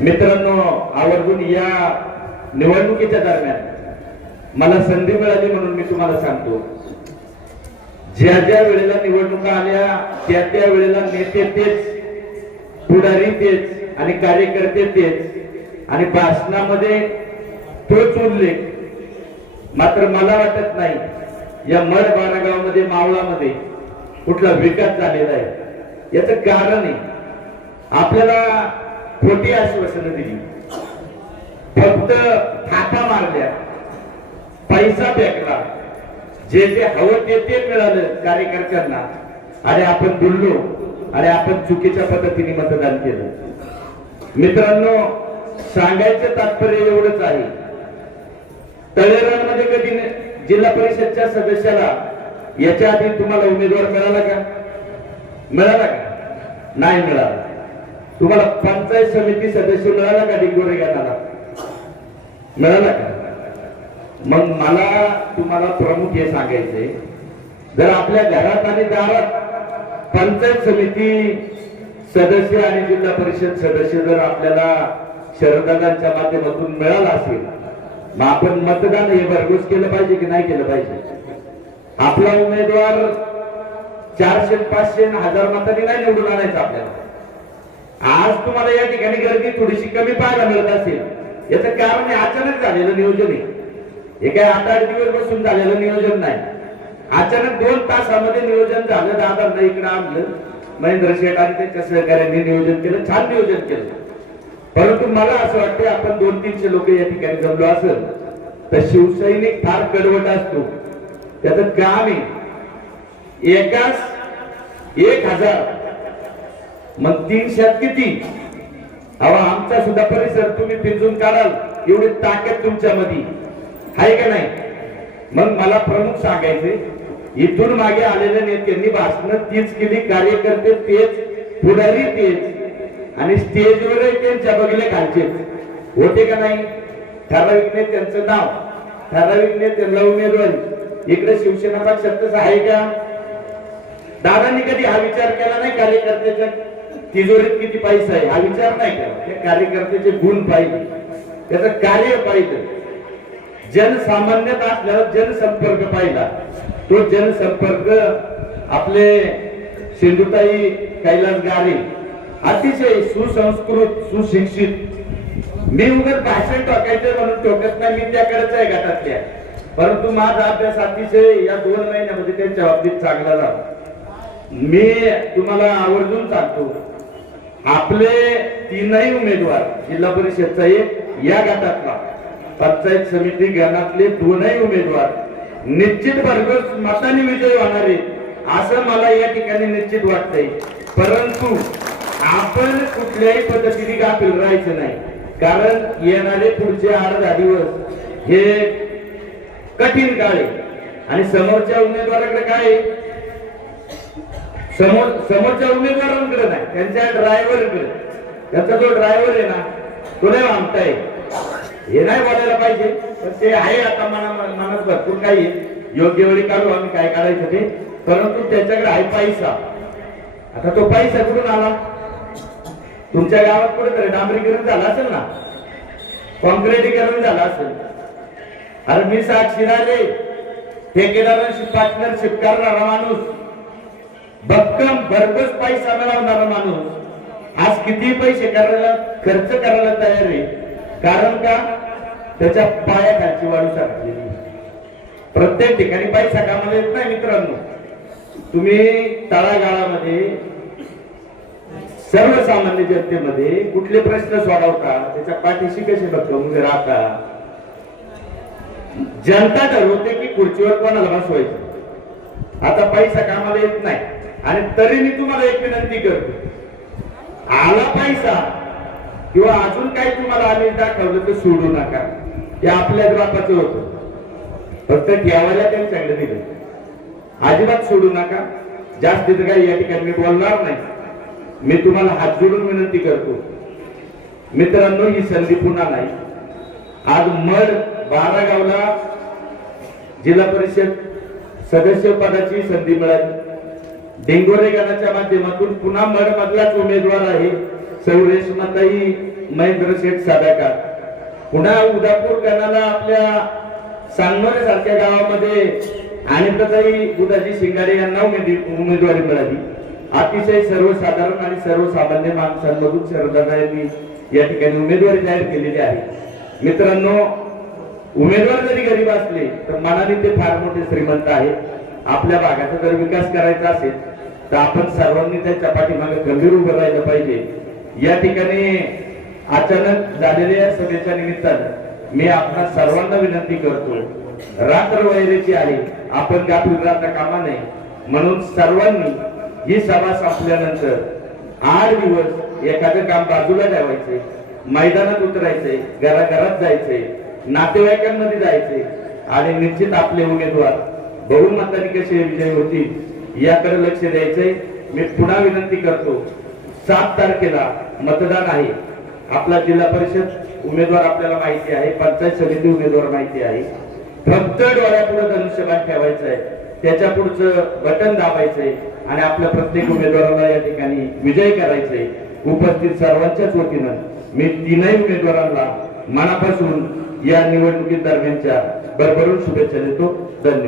मित्रांनो, आवर्जून या निवडणुकीच्या दरम्यान मला संधी मिळाली म्हणून मी तुम्हाला सांगतो, ज्या ज्या वेळेला निवडणुका आल्या त्या त्या वेळेला नेते तेच, पुढारी तेच आणि कार्यकर्ते तेच आणि भाषणामध्ये तोच उल्लेख. मात्र मला वाटत नाही या मड बारागावमध्ये मावळामध्ये कुठला विकास झालेला आहे. याचं कारण आहे आपल्याला खोटी आश्वासनं दिली, फक्त थापा मारल्या, पैसा फेकला, जे जे हवं ते मिळालं कार्यकर्त्यांना आणि आपण बोललो आणि आपण चुकीच्या पद्धतीने मतदान केलं. मित्रांनो, सांगायचं तात्पर्य एवढंच आहे, तळेरांमध्ये कधी जिल्हा परिषदच्या सदस्याला याच्या आधी तुम्हाला उमेदवार मिळाला का? मिळाला का? नाही मिळाला. तुम्हाला पंचायत समिती सदस्य मिळाला का? डिंगोरे गणाला मिळाला का? मग मला तुम्हाला प्रमुख हे सांगायचंय, जर आपल्या घरात आणि दारात पंचायत समिती सदस्य आणि जिल्हा परिषद सदस्य जर आपल्याला शरदादांच्या माध्यमातून मिळाला असेल, मग आपण मतदान हे भरघोस केलं पाहिजे की नाही केलं पाहिजे? आपला उमेदवार 400, 500, 1000 मतांनी नाही निवडून आणायचं आपल्याला. आज तुम्हाला या ठिकाणी गर्दी थोडीशी कमी पाहायला मिळत असेल, याचं कारण अचानक झालेलं नियोजन आहे. हे काय 8-8 दिवस बसून झालेलं नियोजन नाही. अचानक 2 तासामध्ये नियोजन झालं. दादांना इकडे आणलं, महेंद्र शेठ आणि त्यांच्या सहकार्यांनी नियोजन केलं, छान नियोजन केलं. परंतु मला असं वाटतं आपण 200-300 लोक या ठिकाणी जमलो असेल तर शिवसैनिक फार कडवट असतो. त्याचं काम आहे एकाच 1000, मग 300 किती? अहो, आमचा सुद्धा परिसर तुम्ही पिंजून काढाल एवढी ताकद तुमच्यामध्ये आहे का नाही? मग मला प्रमुख सांगायचे, इथून मागे आलेल्या नेत्यांनी भाषण तीच केली, कार्यकर्ते तेच, पुढारी तेच आणि स्टेजवर त्यांच्या बघले खालचे होते का नाही? ठराविक नेत्यांचं नाव, ठराविक नेत्यांना उमेदवारी. इकडे शिवसेना पक्षात तसं आहे का? दादांनी कधी हा विचार केला नाही कार्यकर्त्याच्या तिजोरीत किती पैसा आहे हा विचार नाही केला. त्या कार्यकर्त्याचे गुण पाहिजे, त्याचं कार्य पाहिजे, जनसामान्यात असल्यावर जनसंपर्क पाहिला. तो जनसंपर्क आपले सिंधुताई कैलास गारे अतिशय सुसंस्कृत, सुशिक्षित. मी उगाच भाषण टाकायचं म्हणून टोकत नाही, मी त्याकडेच आहे गटातल्या. परंतु माझा अभ्यास अतिशय या 2 महिन्यामध्ये त्यांच्या बाबतीत चांगला झाला. मी तुम्हाला आवर्जून सांगतो, आपले 3ही उमेदवार, जिल्हा परिषदचा एक, या गटातला पंचायत समिती गणातले 2ही उमेदवार निश्चित भरघोस मताने विजय होणार आहे असं मला या ठिकाणी निश्चित वाटतंय. परंतु आपण कुठल्याही पद्धतीने गाफील राहायचं नाही, कारण येणारे पुढचे 8-10 दिवस हे कठीण काळ आहे आणि समोरच्या उमेदवाराकडे काय आहे? समोरच्या उमेदवारांकडे नाही, त्यांच्या ड्रायव्हरकडे. त्याचा जो ड्रायव्हर आहे ना, तो नाही मागताय. हे नाही बोलायला पाहिजे, पण ते आहे. आता मनात भरपूर काही योग्य वेळी काढू आम्ही काय काढायचं ते, परंतु त्याच्याकडे आहे पैसा. आता तो पैसा कुठून आला? तुमच्या गावात कुठेतरी डांबरीकरण झालं असेल ना, कॉन्क्रिटीकरण झालं असेल. अरे मी साक्षीदार आहे, ठेकेदारांशी पार्टनरशिप करणारा माणूस, भक्कम भरघोस पैसा मिळवणारा माणूस आज किती पैसे खर्च करायला तयार आहे. कारण का? त्याच्या पायाखालची वाळू साठलेली. प्रत्येक ठिकाणी पैसा कामाला येत नाही मित्रांनो. तुम्ही तळागाळामध्ये सर्वसामान्य जनतेमध्ये कुठले प्रश्न सोडवता, त्याच्या पाठीशी कशी भक्कम राहता. जनता ठरवते की खुर्चीवर कोणाला बसवायचं. आता पैसा कामाला येत नाही आणि तरी मी तुम्हाला एक विनंती करतो, आला पैसा किंवा अजून काही तुम्हाला आम्ही दाखवलं तर सोडू नका. ते आपल्या बापाचं होतं, फक्त ठेवायला त्यांच्याकडे दिलं, अजिबात सोडू नका. जास्तीत काही या ठिकाणी मी बोलणार नाही. मी तुम्हाला हात जोडून विनंती करतो मित्रांनो, ही संधी पुन्हा नाही. आज मड बारागावला जिल्हा परिषद सदस्य पदाची संधी मिळाली. डिंगोरे गणाच्या माध्यमातून पुन्हा मड मधलाच उमेदवार आहे सौ रेश्माताई महेंद्र शेठ सादाकार, पुन्हा उदापूर कणाला आपल्या सांगोले सारख्या गावामध्ये अनिताताई दुधाजी शिंगाडे यांना उमेदवारी मिळाली. अतिशय सर्वसाधारण आणि सर्वसामान्य माणसांमधून शरदादा यांनी या ठिकाणी उमेदवारी जाहीर केलेली आहे. मित्रांनो, उमेदवार जरी गरीब असले तर मनाने ते फार मोठे श्रीमंत आहे. आपल्या भागाचा जर विकास करायचा असेल तर आपण सर्वांनी त्याच्या पाठीमागे खंबीर उभं राहिलं पाहिजे. या ठिकाणी अचानक झालेल्या सभेच्या निमित्तानं मी आपणा सर्वांना विनंती करतो, रात्र वैरेची आहे, आपण गाफील राहता कामा नये. म्हणून सर्वांनी ही सभा संपल्यानंतर 8 दिवस एखादं काम बाजूला ठेवायचे, मैदानात उतरायचे, घराघरात जायचे, नातेवाईकांमध्ये जायचे आणि निश्चित आपले उमेदवार बहुमताने कसे विजय होतील याकडे लक्ष द्यायचंय. मी पुन्हा विनंती करतो, 7 तारखेला मतदान आहे. आपला जिल्हा परिषद उमेदवार आपल्याला माहिती आहे, पंचायत समिती उमेदवार माहिती आहे. फक्त डोळ्यापुढे धनुष्यबाण ठेवायचं आहे, त्याच्या पुढचं बटन दाबायचंय आणि आपल्या प्रत्येक उमेदवाराला या ठिकाणी विजय करायचंय. उपस्थित सर्वांच्याच वतीनं मी 3ही उमेदवारांना मनापासून या निवडणुकी दरम्यानच्या भरभरून शुभेच्छा देतो. धन्यवाद.